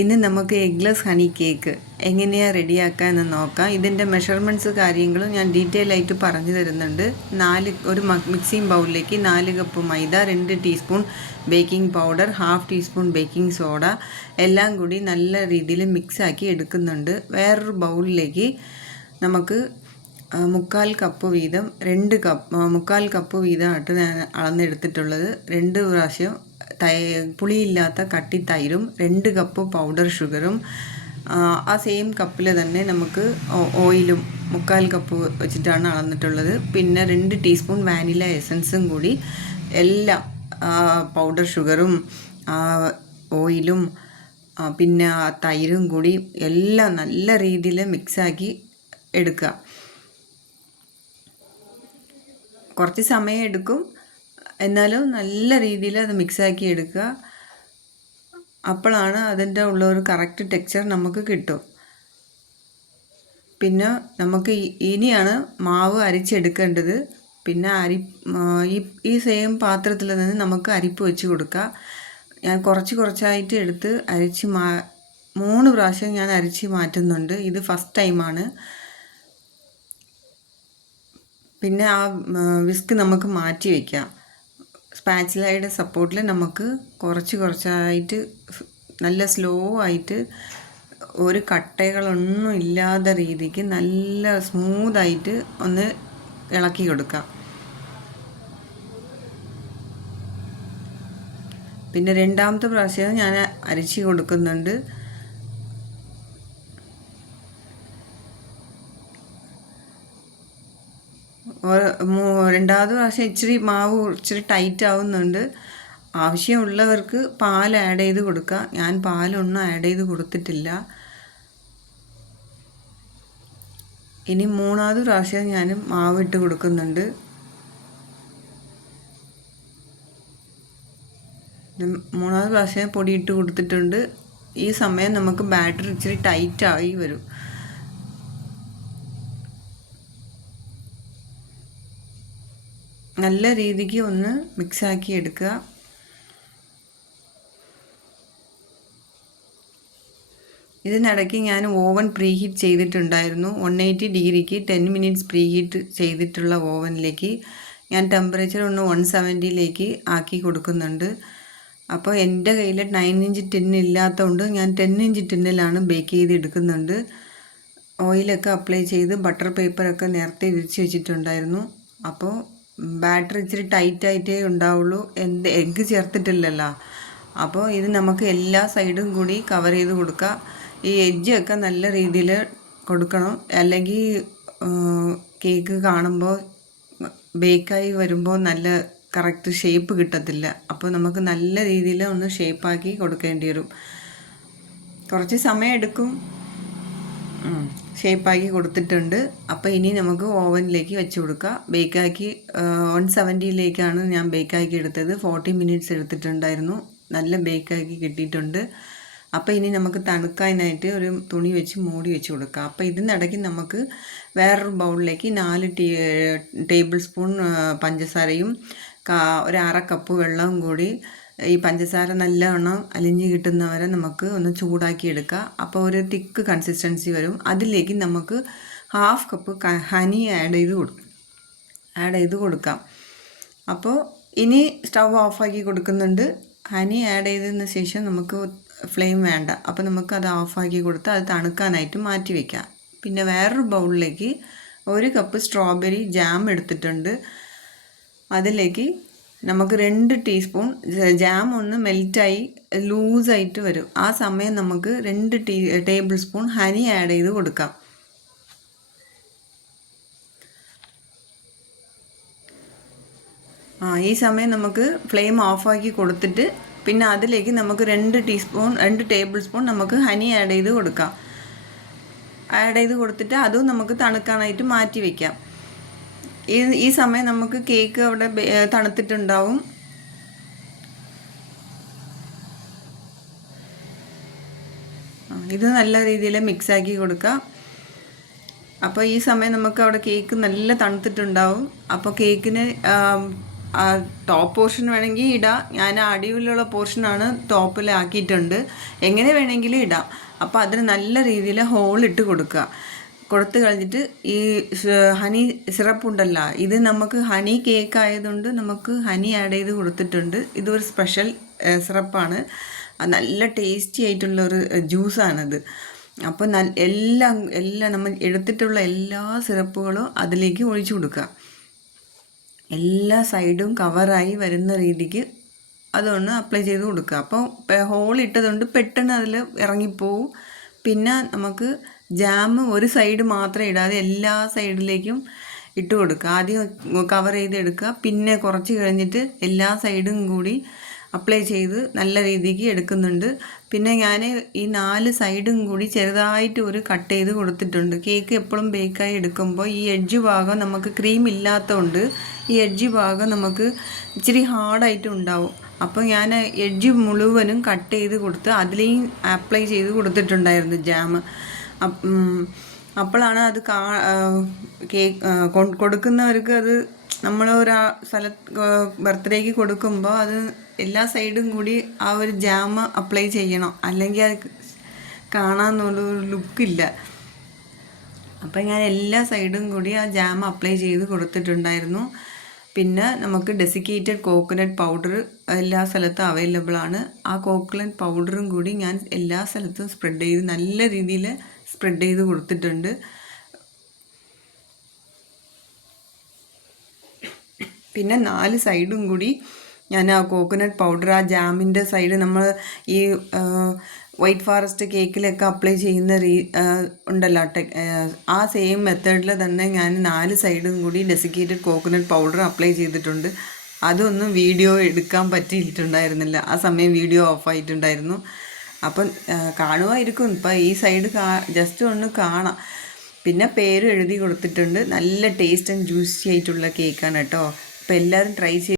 ഇന്ന് നമുക്ക് eggless honey cake എങ്ങനെയാണ് റെഡിയാക്കുക എന്ന് നോക്കാം. ഇതിൻ്റെ മെഷർമെൻറ്റ്സ് കാര്യങ്ങളും ഞാൻ ഡീറ്റെയിൽ ആയിട്ട് പറഞ്ഞു തരുന്നുണ്ട്. ഒരു മിക്സിംഗ് ബൗളിലേക്ക് 4 കപ്പ് മൈദ, 2 teaspoon baking powder, 1/2 teaspoon baking soda എല്ലാം കൂടി നല്ല രീതിയിൽ മിക്സാക്കി എടുക്കുന്നുണ്ട്. വേറൊരു ബൗളിലേക്ക് നമുക്ക് 3/4 കപ്പ് വീതം 3/4 കപ്പ് വീതമായിട്ട് ഞാൻ അളന്നെടുത്തിട്ടുള്ളത്. 2 പ്രാവശ്യം പുളിയില്ലാത്ത കട്ടി തൈരും 2 കപ്പ് പൗഡർ ഷുഗറും ആ സെയിം കപ്പിൽ തന്നെ നമുക്ക് ഓയിലും 3/4 കപ്പ് വെച്ചിട്ടാണ് അളന്നിട്ടുള്ളത്. പിന്നെ 2 ടീസ്പൂൺ വാനില എസൻസും കൂടി എല്ലാം പൗഡർ ഷുഗറും ഓയിലും പിന്നെ തൈരും കൂടി എല്ലാം നല്ല രീതിയിൽ മിക്സാക്കി എടുക്കുക. കുറച്ച് സമയം എടുക്കും, എന്നാലും നല്ല രീതിയിൽ അത് മിക്സാക്കി എടുക്കുക. അപ്പോഴാണ് അതിൻ്റെ ഉള്ള ഒരു കറക്റ്റ് ടെക്സ്ചർ നമുക്ക് കിട്ടും. പിന്നെ നമുക്ക് ഇനിയാണ് മാവ് അരിച്ചെടുക്കേണ്ടത്. പിന്നെ ഈ സെയിം പാത്രത്തിൽ നിന്ന് നമുക്ക് അരിപ്പ് വെച്ച് കൊടുക്കുക. ഞാൻ കുറച്ചായിട്ട് എടുത്ത് 3 പ്രാവശ്യം ഞാൻ അരിച്ച് മാറ്റുന്നുണ്ട്. ഇത് ഫസ്റ്റ് ടൈമാണ്. പിന്നെ ആ വിസ്ക് നമുക്ക് മാറ്റി വയ്ക്കാം. സ്പാച്ചിലയുടെ സപ്പോർട്ടിൽ നമുക്ക് കുറച്ചായിട്ട് നല്ല സ്ലോ ആയിട്ട് ഒരു കട്ടകളൊന്നും ഇല്ലാത്ത രീതിക്ക് നല്ല സ്മൂത്തായിട്ട് ഒന്ന് ഇളക്കി കൊടുക്കാം. പിന്നെ രണ്ടാമത്തെ പ്രാവശ്യം ഞാൻ അരിച്ച് കൊടുക്കുന്നുണ്ട്. രണ്ടാമത്തെ പ്രാവശ്യം മാവ് ഇച്ചിരി ടൈറ്റ് ആവുന്നുണ്ട്. ആവശ്യമുള്ളവർക്ക് പാൽ ആഡ് ചെയ്ത് കൊടുക്കുക. ഞാൻ പാലൊന്നും ആഡ് ചെയ്ത് കൊടുത്തിട്ടില്ല. ഇനി 3ാമത് പ്രാവശ്യം ഞാൻ മാവ് ഇട്ട് കൊടുക്കുന്നുണ്ട്. 3ാമത് പ്രാവശ്യം പൊടി ഇട്ട് കൊടുത്തിട്ടുണ്ട്. ഈ സമയം നമുക്ക് ബാറ്റർ ഇച്ചിരി ടൈറ്റായി വരും. നല്ല രീതിക്ക് ഒന്ന് മിക്സാക്കി എടുക്കുക. ഇതിനിടയ്ക്ക് ഞാൻ ഓവൻ പ്രീഹീറ്റ് ചെയ്തിട്ടുണ്ടായിരുന്നു. 180 ഡിഗ്രിക്ക് 10 മിനിറ്റ്സ് പ്രീഹീറ്റ് ചെയ്തിട്ടുള്ള ഓവനിലേക്ക് ഞാൻ ടെമ്പറേച്ചർ 170ലേക്ക് ആക്കി കൊടുക്കുന്നുണ്ട്. അപ്പോൾ എൻ്റെ കയ്യിൽ 9 ഇഞ്ച് ടിൻ ഇല്ലാത്തതുകൊണ്ട് ഞാൻ 10 ഇഞ്ച് ടിന്നിലാണ് ബേക്ക് ചെയ്തെടുക്കുന്നുണ്ട്. ഓയിലൊക്കെ അപ്ലൈ ചെയ്ത് ബട്ടർ പേപ്പറൊക്കെ നേരത്തെ വിരിച്ച് വെച്ചിട്ടുണ്ടായിരുന്നു. അപ്പോൾ ബാറ്റർ ഇച്ചിരി ടൈറ്റായിട്ടേ ഉണ്ടാവുള്ളൂ. എഗ്ഗ് ചേർത്തിട്ടില്ലല്ലോ. അപ്പോൾ ഇത് നമുക്ക് എല്ലാ സൈഡും കൂടി കവർ ചെയ്ത് കൊടുക്കുക. ഈ എഡ്ജൊക്കെ നല്ല രീതിയിൽ കൊടുക്കണം, അല്ലെങ്കിൽ കേക്ക് കാണുമ്പോൾ ബേക്കായി വരുമ്പോൾ നല്ല കറക്റ്റ് ഷേപ്പ് കിട്ടത്തില്ല. അപ്പോൾ നമുക്ക് നല്ല രീതിയിൽ ഒന്ന് ഷേപ്പാക്കി കൊടുക്കേണ്ടി വരും. കുറച്ച് സമയം എടുക്കും. ഷേപ്പാക്കി കൊടുത്തിട്ടുണ്ട്. അപ്പോൾ ഇനി നമുക്ക് ഓവനിലേക്ക് വെച്ച് കൊടുക്കുക. ബേക്കാക്കി 170ലേക്കാണ് ഞാൻ ബേക്കാക്കി എടുത്തത്. 40 മിനിറ്റ്സ് എടുത്തിട്ടുണ്ടായിരുന്നു. നല്ല ബേക്കാക്കി കിട്ടിയിട്ടുണ്ട്. അപ്പോൾ ഇനി നമുക്ക് തണുക്കാനായിട്ട് ഒരു തുണി വെച്ച് മൂടി വെച്ച് കൊടുക്കുക. അപ്പോൾ ഇതിനിടയ്ക്ക് നമുക്ക് വേറൊരു ബൗളിലേക്ക് 4 ടേബിൾ സ്പൂൺ പഞ്ചസാരയും ഒരു 1/2 കപ്പ് വെള്ളവും കൂടി, ഈ പഞ്ചസാര നല്ലവണ്ണം അലിഞ്ഞ് കിട്ടുന്നവരെ നമുക്ക് ഒന്ന് ചൂടാക്കി എടുക്കുക. അപ്പോൾ ഒരു തിക്ക് കൺസിസ്റ്റൻസി വരും. അതിലേക്ക് നമുക്ക് 1/2 കപ്പ് ഹണി ആഡ് ചെയ്ത് കൊടുക്കാം. അപ്പോൾ ഇനി സ്റ്റവ് ഓഫാക്കി കൊടുക്കുന്നുണ്ട്. ഹണി ആഡ് ചെയ്തതിന് ശേഷം നമുക്ക് ഫ്ലെയിം വേണ്ട. അപ്പോൾ നമുക്ക് അത് ഓഫാക്കി കൊടുത്ത് അത് തണുക്കാനായിട്ട് മാറ്റി വയ്ക്കാം. പിന്നെ വേറൊരു ബൗളിലേക്ക് 1 കപ്പ് സ്ട്രോബെറി ജാം എടുത്തിട്ടുണ്ട്. അതിലേക്ക് നമുക്ക് 2 ടീസ്പൂൺ ജാം ഒന്ന് മെൽറ്റായി ലൂസായിട്ട് വരും. ആ സമയം നമുക്ക് 2 ടേബിൾ സ്പൂൺ ഹണി ആഡ് ചെയ്ത് കൊടുക്കാം. ഈ സമയം നമുക്ക് ഫ്ലെയിം ഓഫാക്കി കൊടുത്തിട്ട് പിന്നെ അതിലേക്ക് നമുക്ക് 2 ടേബിൾ സ്പൂൺ നമുക്ക് ഹണി ആഡ് ചെയ്ത് കൊടുക്കാം. ആഡ് ചെയ്ത് കൊടുത്തിട്ട് അതും നമുക്ക് തണുക്കാനായിട്ട് മാറ്റി വയ്ക്കാം. ഈ സമയം നമുക്ക് കേക്ക് അവിടെ തണുത്തിട്ടുണ്ടാവും. ഇത് നല്ല രീതിയിൽ മിക്സാക്കി കൊടുക്കുക. അപ്പോൾ ഈ സമയം നമുക്ക് അവിടെ കേക്ക് നല്ല തണുത്തിട്ടുണ്ടാവും. അപ്പോൾ കേക്കിന് ടോപ്പ് പോർഷൻ വേണമെങ്കിൽ ഇടാം. ഞാൻ അടിയിലുള്ള പോർഷനാണ് ടോപ്പിലാക്കിയിട്ടുണ്ട്. എങ്ങനെ വേണമെങ്കിലും ഇടാം. അപ്പോൾ അതിന് നല്ല രീതിയിൽ ഹോളിട്ട് കൊടുത്ത് കഴിഞ്ഞിട്ട് ഈ ഹണി സിറപ്പ് ഉണ്ടല്ലോ, ഇത് നമുക്ക് ഹണി കേക്ക് ആയതുകൊണ്ട് നമുക്ക് ഹണി ആഡ് ചെയ്ത് കൊടുത്തിട്ടുണ്ട്. ഇതൊരു സ്പെഷ്യൽ സിറപ്പാണ്. നല്ല ടേസ്റ്റി ആയിട്ടുള്ളൊരു ജ്യൂസാണിത്. അപ്പോൾ എല്ലാം നമ്മൾ എടുത്തിട്ടുള്ള എല്ലാ സിറപ്പുകളും അതിലേക്ക് ഒഴിച്ചു കൊടുക്കുക. എല്ലാ സൈഡും കവറായി വരുന്ന രീതിക്ക് അതൊന്ന് അപ്ലൈ ചെയ്ത് കൊടുക്കുക. അപ്പോൾ ഹോൾ ഇട്ടതുകൊണ്ട് പെട്ടെന്ന് അതിൽ ഇറങ്ങിപ്പോവും. പിന്നെ നമുക്ക് ജാം ഒരു സൈഡ് മാത്രം ഇടാതെ എല്ലാ സൈഡിലേക്കും ഇട്ട് കൊടുക്കുക. ആദ്യം കവർ ചെയ്ത് എടുക്കുക, പിന്നെ കുറച്ച് കഴിഞ്ഞിട്ട് എല്ലാ സൈഡും കൂടി അപ്ലൈ ചെയ്ത് നല്ല രീതിക്ക് എടുക്കുന്നുണ്ട്. പിന്നെ ഞാൻ ഈ 4 സൈഡും കൂടി ചെറുതായിട്ട് ഒരു കട്ട് ചെയ്ത് കൊടുത്തിട്ടുണ്ട്. കേക്ക് എപ്പോഴും ബേക്കായി എടുക്കുമ്പോൾ ഈ എഡ്ജ് ഭാഗം നമുക്ക് ക്രീം ഇല്ലാത്തതുകൊണ്ട് ഈ എഡ്ജ് ഭാഗം നമുക്ക് ഇച്ചിരി ഹാർഡായിട്ട് ഉണ്ടാവും. അപ്പോൾ ഞാൻ എഡ്ജ് മുഴുവനും കട്ട് ചെയ്ത് കൊടുത്ത് അതിലേയും അപ്ലൈ ചെയ്ത് കൊടുത്തിട്ടുണ്ടായിരുന്നു ജാം. അപ്പോഴാണ് അത് കേക്ക് കൊടുക്കുന്നവർക്ക് അത് നമ്മൾ ഒരു ബർത്ത്ഡേക്ക് കൊടുക്കുമ്പോൾ അത് എല്ലാ സൈഡും കൂടി ആ ഒരു ജാം അപ്ലൈ ചെയ്യണം, അല്ലെങ്കിൽ അത് കാണാനൊരു ലുക്കില്ല. അപ്പം ഞാൻ എല്ലാ സൈഡും കൂടി ആ ജാം അപ്ലൈ ചെയ്ത് കൊടുത്തിട്ടുണ്ടായിരുന്നു. പിന്നെ നമുക്ക് ഡെസിക്കേറ്റഡ് കോക്കനട്ട് പൗഡർ എല്ലാ സ്ഥലത്തും അവൈലബിൾ ആണ്. ആ കോക്കനട്ട് പൗഡറും കൂടി ഞാൻ എല്ലാ സ്ഥലത്തും സ്പ്രെഡ് ചെയ്ത് നല്ല രീതിയിൽ സ്പ്രെഡ് ചെയ്ത് കൊടുത്തിട്ടുണ്ട്. പിന്നെ 4 സൈഡും കൂടി ഞാൻ ആ കോക്കനട്ട് പൗഡർ ആ ജാമിൻ്റെ സൈഡ് നമ്മൾ ഈ വൈറ്റ് ഫോറസ്റ്റ് കേക്കിലൊക്കെ അപ്ലൈ ചെയ്യുന്ന ഉണ്ടല്ലോ ആ സെയിം മെത്തേഡിൽ തന്നെ ഞാൻ 4 സൈഡും കൂടി ഡെസിക്കേറ്റഡ് കോക്കനട്ട് പൗഡർ അപ്ലൈ ചെയ്തിട്ടുണ്ട്. അതൊന്നും വീഡിയോ എടുക്കാൻ പറ്റിയിട്ടുണ്ടായിരുന്നില്ല, ആ സമയം വീഡിയോ ഓഫായിട്ടുണ്ടായിരുന്നു. അപ്പം കാണുമായിരിക്കും, ഇപ്പം ഈ സൈഡ് ജസ്റ്റ് ഒന്ന് കാണാം. പിന്നെ പേര് എഴുതി കൊടുത്തിട്ടുണ്ട്. നല്ല ടേസ്റ്റ് ആൻഡ് ജ്യൂസി ആയിട്ടുള്ള കേക്കാണ് കേട്ടോ. അപ്പോൾ എല്ലാവരും ട്രൈ ചെയ്ത്